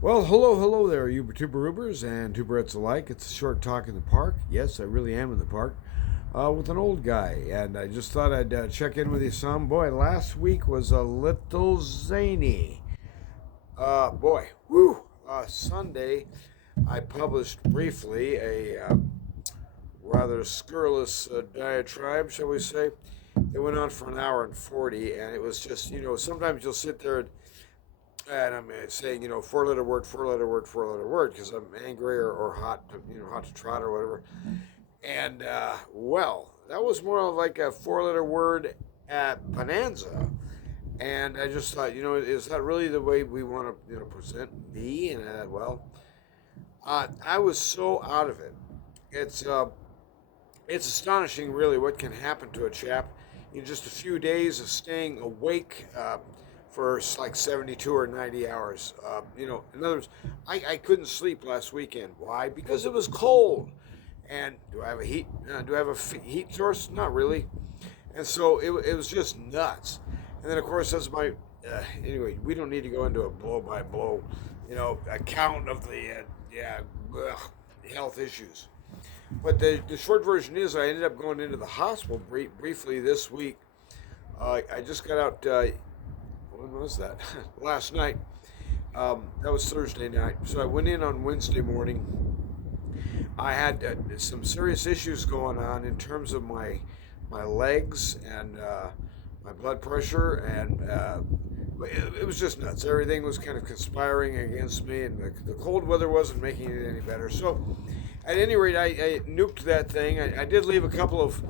Well, hello there, you tuberubers and tuberettes alike. It's a short talk in the park. Yes, I really am in the park with an old guy, and I just thought I'd check in with you some. Boy, last week was a little zany. Boy, whew. Sunday, I published briefly a rather scurrilous diatribe, shall we say. It went on for an hour and 40, and it was just, sometimes you'll sit there and I'm saying, four-letter word, four-letter word, four-letter word, because I'm angry or hot, hot to trot or whatever. And well, that was more of like a four-letter word at Bonanza. And I just thought, is that really the way we want to, present me? And I was so out of it. It's uh, it's astonishing, really, what can happen to a chap in just a few days of staying awake for like 72 or 90 hours. In other words, I couldn't sleep last weekend. Why? Because it was cold. And do I have a heat? Do I have a heat source? Not really. And so it was just nuts. And then, of course, that's my. Anyway, we don't need to go into a blow by blow, account of the ugh, health issues. But the short version is I ended up going into the hospital briefly this week. I just got out, when was that? Last night. That was Thursday night. So I went in on Wednesday morning. I had some serious issues going on in terms of my legs and my blood pressure, and it was just nuts. Everything was kind of conspiring against me, and the cold weather wasn't making it any better. So, at any rate, I nuked that thing. I did leave a couple of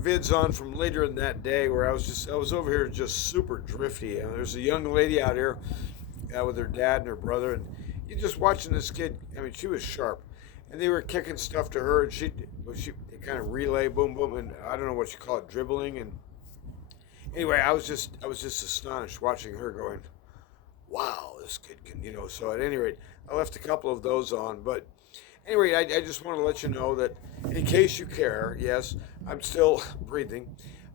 vids on from later in that day where I was over here just super drifty. And there's a young lady out here with her dad and her brother, and you're just watching this kid. I mean, she was sharp, and they were kicking stuff to her, and she kind of relay, boom, boom, and I don't know what you call it, dribbling. And anyway, I was just astonished watching her going, wow, this kid can, So at any rate, I left a couple of those on, but anyway, I just want to let you know that in case you care, yes, I'm still breathing.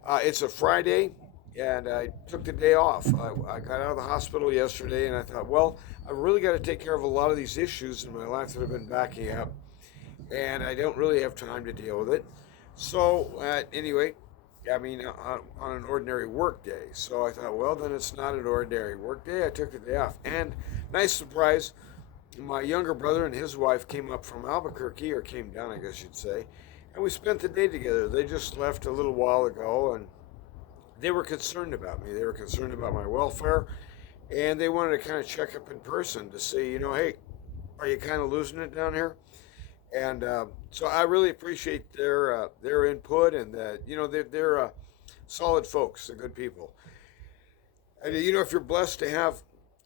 It's a Friday, and I took the day off. I got out of the hospital yesterday, and I thought, well, I really got to take care of a lot of these issues in my life that have been backing up, and I don't really have time to deal with it. So, anyway, I mean, on an ordinary work day. So I thought, well, then it's not an ordinary work day. I took the day off. And nice surprise, my younger brother and his wife came up from Albuquerque, or came down, I guess you'd say, and we spent the day together. They just left a little while ago, and they were concerned about me. They were concerned about my welfare, and they wanted to kind of check up in person to see, hey, are you kind of losing it down here? And so I really appreciate their input, and they're solid folks. They're good people. And if you're blessed to have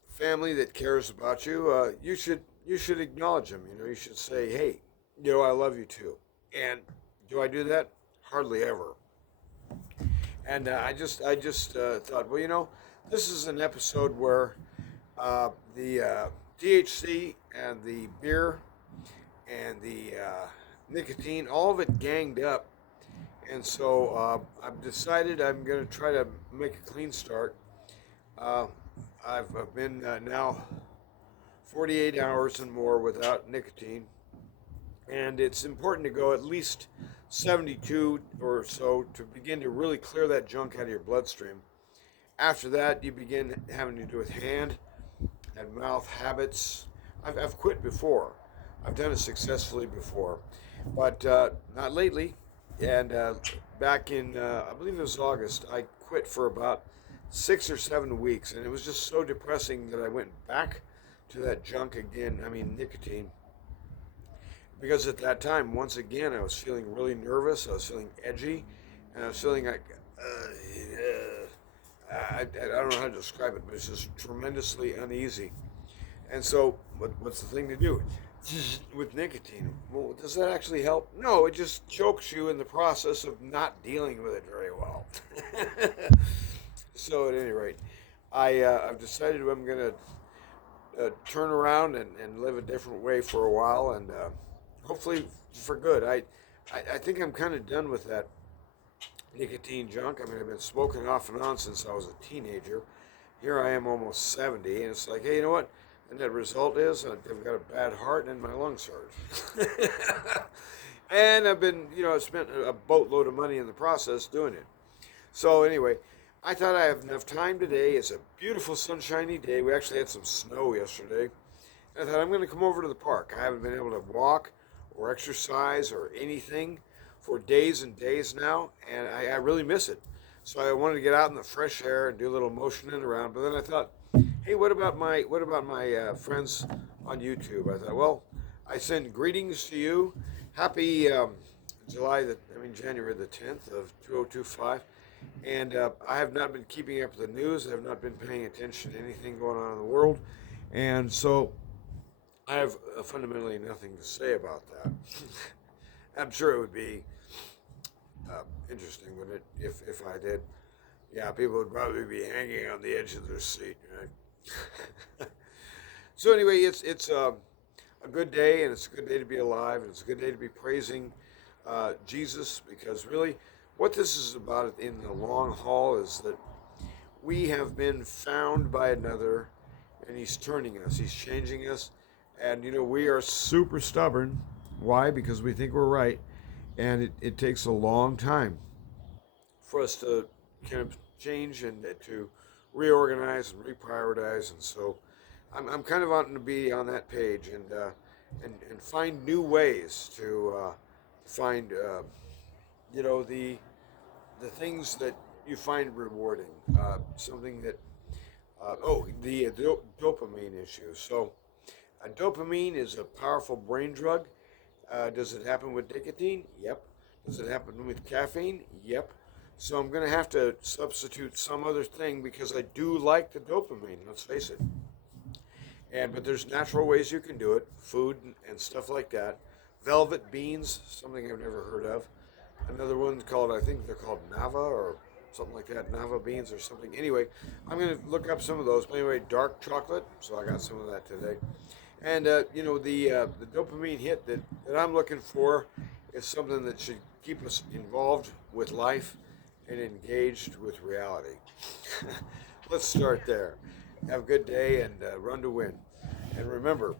family that cares about you, you should acknowledge them. You should say, hey, I love you too. And do I do that? Hardly ever. And I just thought, well, this is an episode where the THC and the beer and the nicotine, all of it ganged up. And so I've decided I'm going to try to make a clean start. Uh, I've been now 48 hours and more without nicotine, and it's important to go at least 72 or so to begin to really clear that junk out of your bloodstream. After that, you begin having to do with hand and mouth habits. I've quit before. I've done it successfully before, but not lately. And back in, I believe it was August, I quit for about 6 or 7 weeks, and it was just so depressing that I went back to that junk again. I mean, nicotine, because at that time, once again, I was feeling really nervous. I was feeling edgy, and I was feeling like I don't know how to describe it, but it's just tremendously uneasy. And so, what's the thing to do? With nicotine, well, does that actually help? No, it just chokes you in the process of not dealing with it very well. So, at any rate, I've decided I'm going to turn around and live a different way for a while, and hopefully for good. I think I'm kind of done with that nicotine junk. I mean, I've been smoking off and on since I was a teenager. Here I am almost 70, and it's like, hey, you know what? And the result is I've got a bad heart and my lungs hurt. And I've been, I've spent a boatload of money in the process doing it. So anyway, I thought I have enough time today. It's a beautiful sunshiny day. We actually had some snow yesterday. And I thought I'm going to come over to the park. I haven't been able to walk or exercise or anything for days and days now, and I really miss it. So I wanted to get out in the fresh air and do a little motioning around. But then I thought, hey, what about my friends on YouTube? I thought, well, I send greetings to you. Happy January the 10th of 2025. And I have not been keeping up with the news. I have not been paying attention to anything going on in the world. And so I have fundamentally nothing to say about that. I'm sure it would be interesting, wouldn't it, if I did? Yeah, people would probably be hanging on the edge of their seat, right? So anyway, it's a good day, and it's a good day to be alive, and it's a good day to be praising Jesus, because really, what this is about in the long haul is that we have been found by another, and he's turning us, he's changing us, and we are super stubborn. Why? Because we think we're right, and it takes a long time for us to kind of change and to reorganize and reprioritize. And so I'm kind of wanting to be on that page and find new ways to find the things that you find rewarding. Something that dopamine issue. So dopamine is a powerful brain drug. Does it happen with nicotine? Yep. Does it happen with caffeine? Yep. So I'm going to have to substitute some other thing because I do like the dopamine, let's face it. But there's natural ways you can do it, food and stuff like that. Velvet beans, something I've never heard of. Another one called, I think they're called Nava or something like that, Nava beans or something. Anyway, I'm going to look up some of those. But anyway, dark chocolate, so I got some of that today. And, the dopamine hit that I'm looking for is something that should keep us involved with life and engaged with reality. Let's start there. Have a good day and run to win. And remember,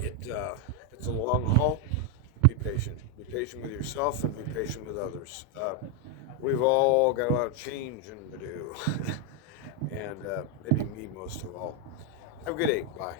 it's a long haul. Be patient. Be patient with yourself and be patient with others. We've all got a lot of changing to do. And maybe me most of all. Have a good day. Bye.